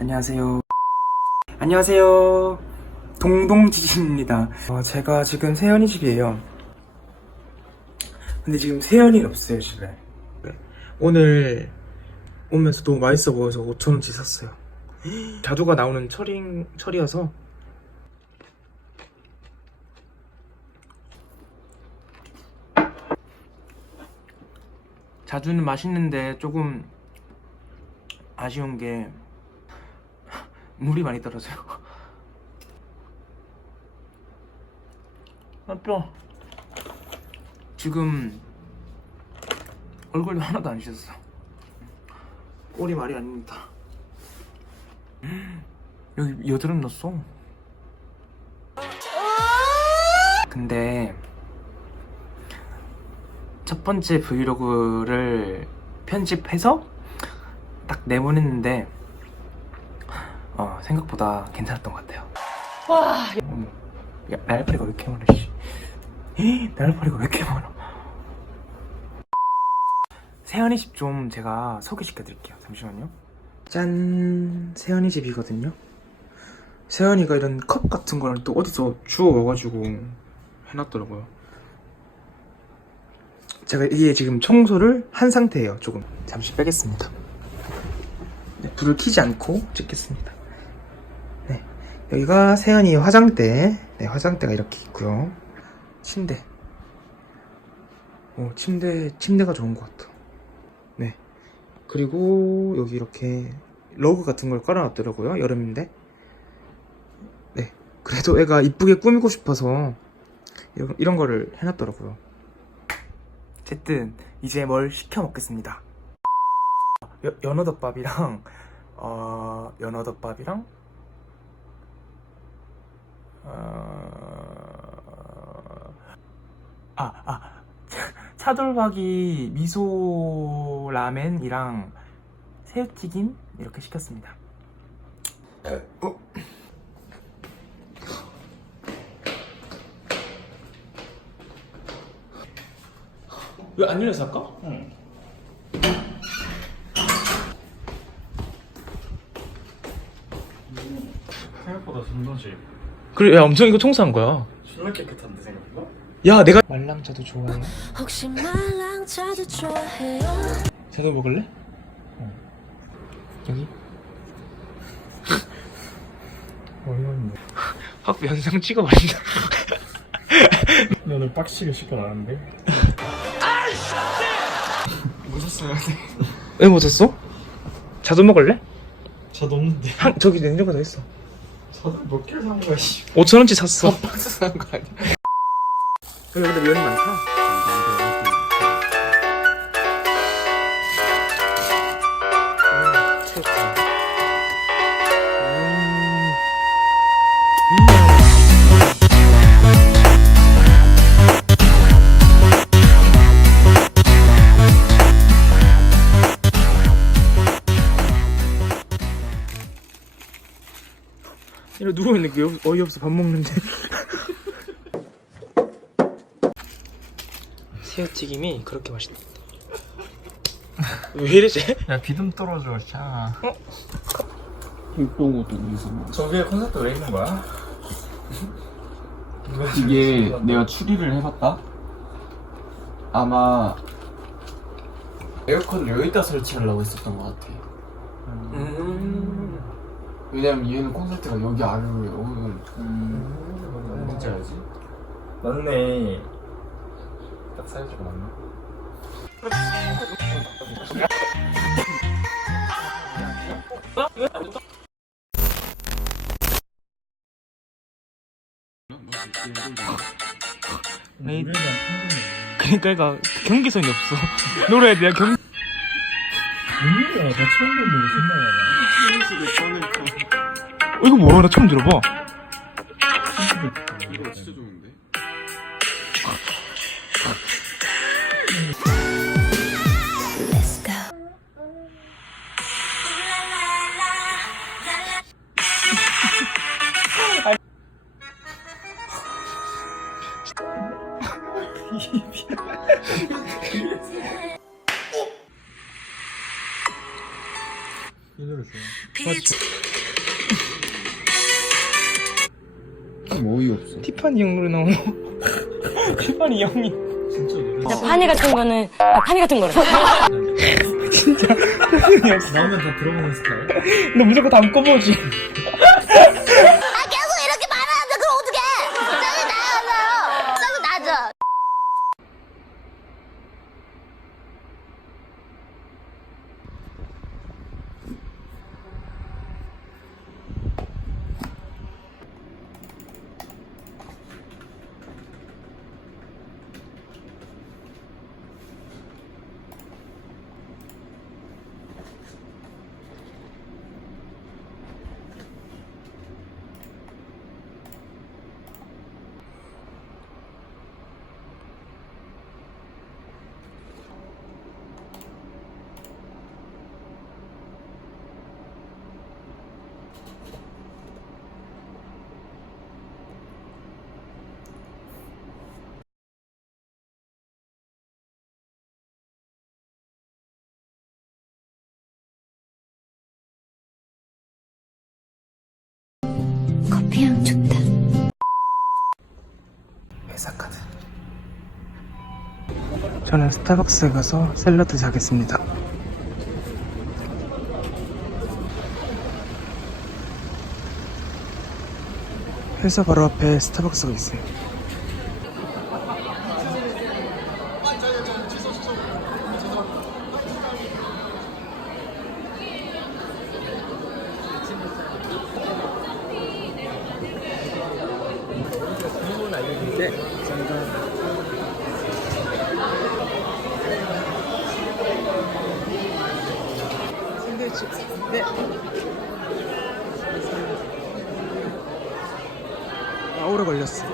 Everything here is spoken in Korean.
안녕하세요. 안녕하세요. 동동지진입니다. 어, 제가 지금 세연이 집이에요. 근데 지금 세연이 없어요, 집에. 네. 오늘 오면서 너무 맛있어 보여서 5천원치 샀어요. 자두가 나오는 철인, 철이어서 자두는 맛있는데 조금 아쉬운 게 물이 많이 떨어져요. 아뼈 지금 얼굴도 하나도 안 씻었어. 꼴이 말이 아닙니다. 여기 여드름 났어. 근데 첫 번째 브이로그를 편집해서 딱 내보냈는데 어, 생각보다 괜찮았던 것 같아요. 와. 야, 날파리가 왜 이렇게 많아, 씨. 날파리가 왜 이렇게 많아. 세연이 집 좀 제가 소개시켜 드릴게요. 잠시만요. 짠! 세연이 집이거든요. 세연이가 이런 컵 같은 거를 또 어디서 주워 와가지고 해놨더라고요. 제가 이게 지금 청소를 한 상태예요. 조금. 잠시 빼겠습니다. 네, 불을 켜지 않고 찍겠습니다. 네, 여기가 세연이 화장대. 네, 화장대가 이렇게 있고요. 침대. 어, 침대, 침대가 좋은 것 같아. 네. 그리고 여기 이렇게 러그 같은 걸 깔아놨더라고요. 여름인데. 네. 그래도 애가 이쁘게 꾸미고 싶어서 이런, 이런 거를 해놨더라고요. 어쨌든 이제 뭘 시켜 먹겠습니다. 여- 연어덮밥이랑 어, 연어덮밥이랑 어... 아, 아, 차돌박이 미소 라멘이랑 새우튀김 이렇게 시켰습니다. 어? 왜안 열려서 할까? 생각보다 정도지 그래, 야, 엄청 이거 청소한 거야. 졸라 깨끗한데 생각보다? 야, 내가 말랑차도 좋아해. 혹시 말랑차도 좋아해요? 자도 먹을래? 여기? 어이없네 확 면상 찍어버린다. 너는 빡시게 시켜놨는데 뭐 샀어요? 왜 못 샀어? 자도 먹을래? 저도 없는데 한, 저기 냉장고에 더 있어. 저도 몇 개를 산 거야 씨 5천 원치 샀어. 박스 산거 아니야? 여기 근데 면이 많다. 이러 누워있는 게 어이- 어이없어 밥 먹는데 새우튀김이 그렇게 맛있다 왜 이러지? 야 비듬 떨어져 차 어? 이쁜 것도 있어. 저기에 콘서트 왜 있는 거야? 이게 내가 추리를 해봤다. 아마 에어컨을 여기다 설치하려고 했었던 것 같아. 음 왜냐면 얘는 콘서트가 여기 아래로 오는 뭔지 알지? 맞네 딱 사이즈가 맞나? 에이, 그러니까 얘가 경계선이 없어 노래에 대한 경 뭔데? 나 이거 뭐야? 나 처음 들어봐. 이거 진짜 좋 이 노래 좋아. 뭐 어이 없어? 티파니 형 노래 나오노 티파니 형이. 진짜 노래. 파니 같은 거는 아 파니 같은 거를. 형이었어 나오면 다 들어보는 스타일. 너 무조건 다 묶어보지 계속 이렇게 말하는데 그럼 어떡해 짜증 나요 짜증 나죠 커피향 좋다 회사 카드 저는 스타벅스에 가서 샐러드 사겠습니다. 회사 바로 앞에 스타벅스가 있어요 샌드위치 네. 아, 오래 걸렸어